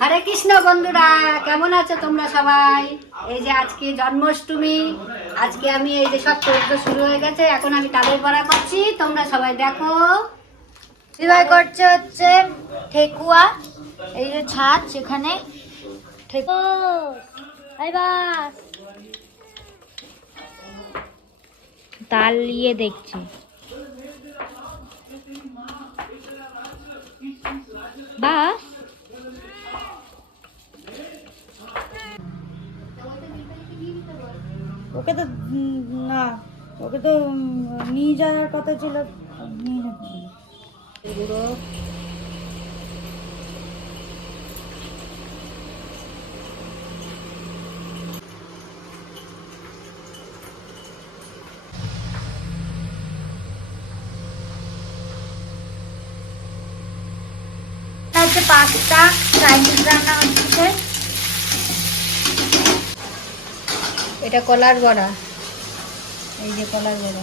হরে কৃষ্ণ বন্ধুরা, কেমন আছো তোমরা সবাই? এই যে আজকে জন্মাষ্টমী, আজকে আমি এই যে সব তৈরি শুরু হয়ে গেছে। এখন আমি তাদের বড়া করছি, তোমরা সবাই দেখো। দিদিভাই করছে হচ্ছে ঠেকুয়া, এই যে ছাদ সেখানে তাল নিয়ে দেখছি। বাস ওকে তো না, ওকে তো নিয়ে যাওয়ার কথা ছিল, নিয়ে যেতে হবে। গুঁড়ো হচ্ছে পাস্তা, চাইনিজ রান্না হচ্ছে। এটা কলার বড়া, এই যে কলার বড়া।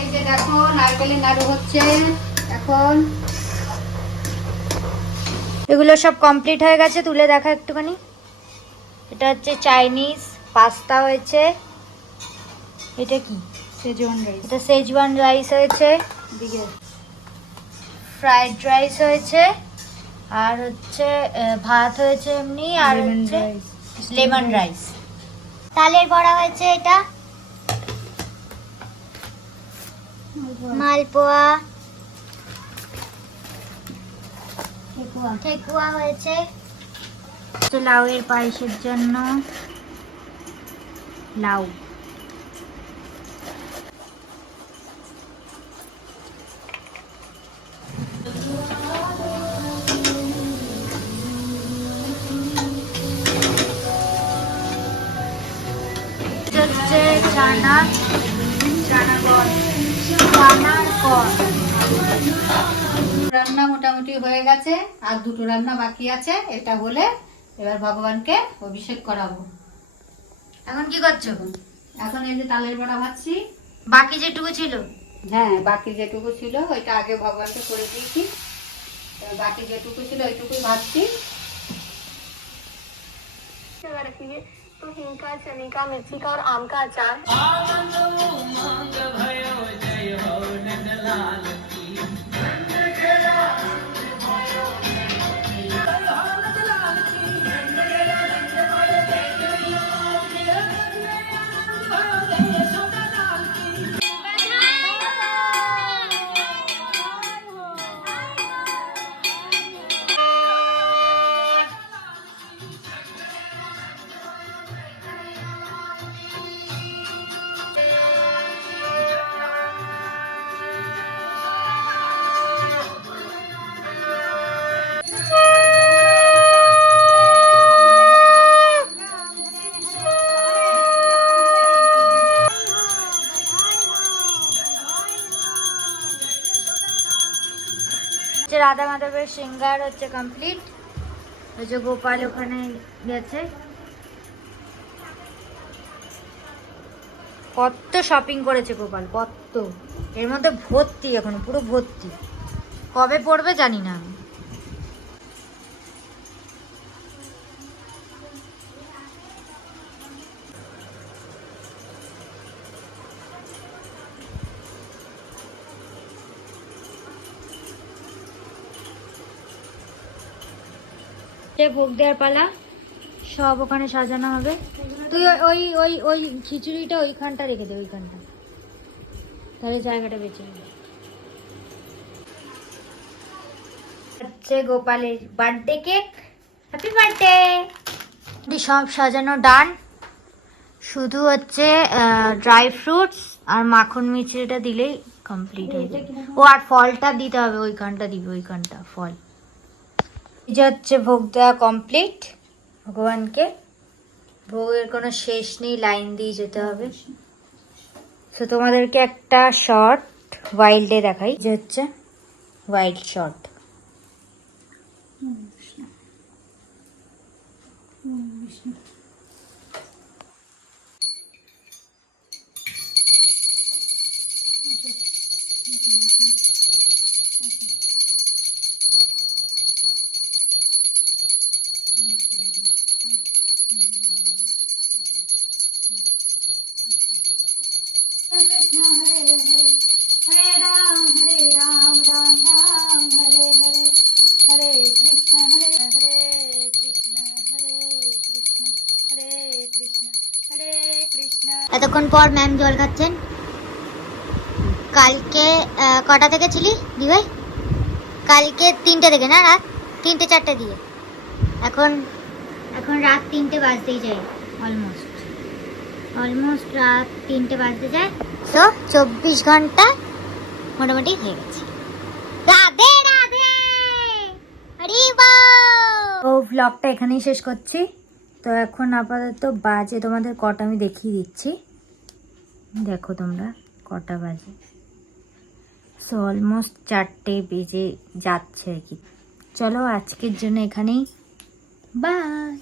এই যে দেখো নারকেলের নাড়ু হচ্ছে এখন। এগুলো সব কমপ্লিট হয়ে গেছে, তুলে দেখা একটুখানি। এটা হচ্ছে চাইনিজ পাস্তা হয়েছে। এটা কি? সেজওয়ান রাইস। এটা সেজওয়ান রাইস হয়েছে, দিকে ফ্রাইড রাইস হয়েছে, আর হচ্ছে ভাত হয়েছে এমনি, আর হচ্ছে লেমন রাইস। তালের বড়া হয়েছে, এটা মালপোয়া, ঠেকুয়া হয়েছে। লাউয়ের পায়েসের জন্য লাউ। হচ্ছে চানার কর। রান্না মোটামুটি হয়ে গেছে, আর দুটো রান্না বাকি আছে। এটা হলে এবার ভগবানকে অভিষেক করাবো। এখন কি করছো? এখন এই যে তালের বড়া ভাজছি। বাকি যেটুকু ছিল, হ্যাঁ, বাকি যেটুকু ছিল ওইটা আগে ভগবানকে করে দিয়েছি। এবার বাকি যেটুকু ছিল ওইটুকুই ভাজছি। रखिए तो हींग का, चने का, मिर्ची का और आम का अचार। রাধা মাধবের সিঙ্গার হচ্ছে কমপ্লিট। ওই যে গোপাল ওখানে গেছে। কত শপিং করেছে গোপাল, কত! এর মধ্যে ভর্তি, এখন পুরো ভর্তি। কবে পড়বে জানি না আমি। ভোগ দেওয়ার পালা, সব ওখানে সাজানো হবে। তুই ওই ওই ওই খিচুড়িটা ওইখানটা রেখে দে, ওইখানটা, তাহলে জায়গাটা বেঁচে যাবে। হচ্ছে গোপালের বার্থডে কেক। Happy birthday. সব সাজানো ডান, শুধু হচ্ছে ড্রাই ফ্রুটস আর মাখন মিছরিটা দিলেই কমপ্লিট হয়ে যাবে। ও আর ফলটা দিতে হবে, ওইখানটা দিবে, ওইখানটা ফল। এই যে হচ্ছে ভোগ দেওয়া কমপ্লিট ভগবানকে। ভোগের কোনো শেষ নেই, লাইন দিয়ে যেতে হবে। তো তোমাদেরকে একটা শর্ট ওয়াইল্ডে দেখাই, যে হচ্ছে ওয়াইল্ড শর্ট। কৃষ্ণ হরে হরে হরে রাম রাম রাম হরে হরে হরে কৃষ্ণ হরে কৃষ্ণ হরে কৃষ্ণ হরে কৃষ্ণ হরে কৃষ্ণ। এতক্ষণ পর ম্যাম জল খাচ্ছেন। কালকে কটা থেকে ছিলি দিভাই? কালকে 3টে থেকে না, রাত 3টে 4টে দিয়ে। এখন রাত 3টে বাজতেই যায়, অলমোস্ট রাত 3টে বাজতে যায়। তো 24 ঘন্টা মোটামুটি হয়ে গেছে। রাধে রাধে, হরি বল। ও ব্লগটা এখানেই শেষ করছি। তো এখন আপাতত বাজে তোমাদের কটা আমি দেখিয়ে দিচ্ছি, দেখো তোমরা কটা বাজে। সো অলমোস্ট 4টে বেজে যাচ্ছে আর কি। চলো আজকের জন্য এখানেই বাই।